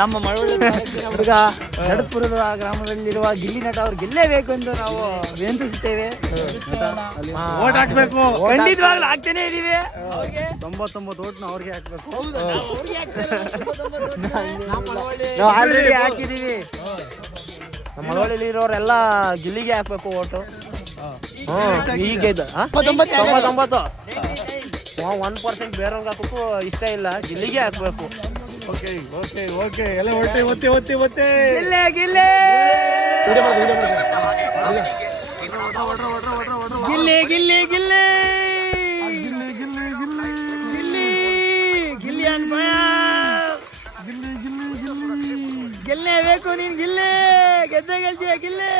ನಮ್ಮ ಮಳವಳ್ಳಿ ತಾಲೂಕಿನ ಹುಡುಗ ನಡಪುರದ ಗ್ರಾಮದಲ್ಲಿರುವ ಗಿಲ್ಲಿ ನಟ ಅವ್ರು ಗೆಲ್ಲೇಬೇಕು ಎಂದು ನಾವು ವಿನಂತಿಸುತ್ತೇವೆ. ಓಟ್ ಹಾಕ್ಬೇಕು, ಖಂಡಿತವಾಗ್ಲೂ ಹಾಕ್ತೇನೆ ಇದೀವಿ. 99 ಓಟ್ನ ಅವ್ರಿಗೆ ಹಾಕ್ಬೇಕು. ನಾವು ಆಲ್ರೆಡಿ ಹಾಕಿದೀವಿ. ನಮ್ಮ ಮಳವಳ್ಳಿಲಿ ಇರೋರೆಲ್ಲ ಗಿಲ್ಲಿಗೆ ಹಾಕ್ಬೇಕು ಓಟು. ಹೀಗೆ 99 1% ಬೇರೆಯವ್ರಿಗೆ ಹಾಕಕ್ಕೂ ಇಷ್ಟ ಇಲ್ಲ, ಗಿಲ್ಲಿಗೆ ಹಾಕ್ಬೇಕು. ಓಕೆ ಎಲ್ಲ ಒಟ್ಟೆ ಗಿಲ್ಲೆ ಗಿಲ್ಲೆ ಗಿಲ್ಲಿ ಗಿಲ್ಲಿ ಗಿಲ್ಲಿ ಗಿಲ್ಲಿ ಅನ್ ಗೆಲ್ಲೇಬೇಕು ನೀನ್. ಗಿಲ್ಲೆ ಗೆಲ್ತೀಯ ಗಿಲ್ಲೆ.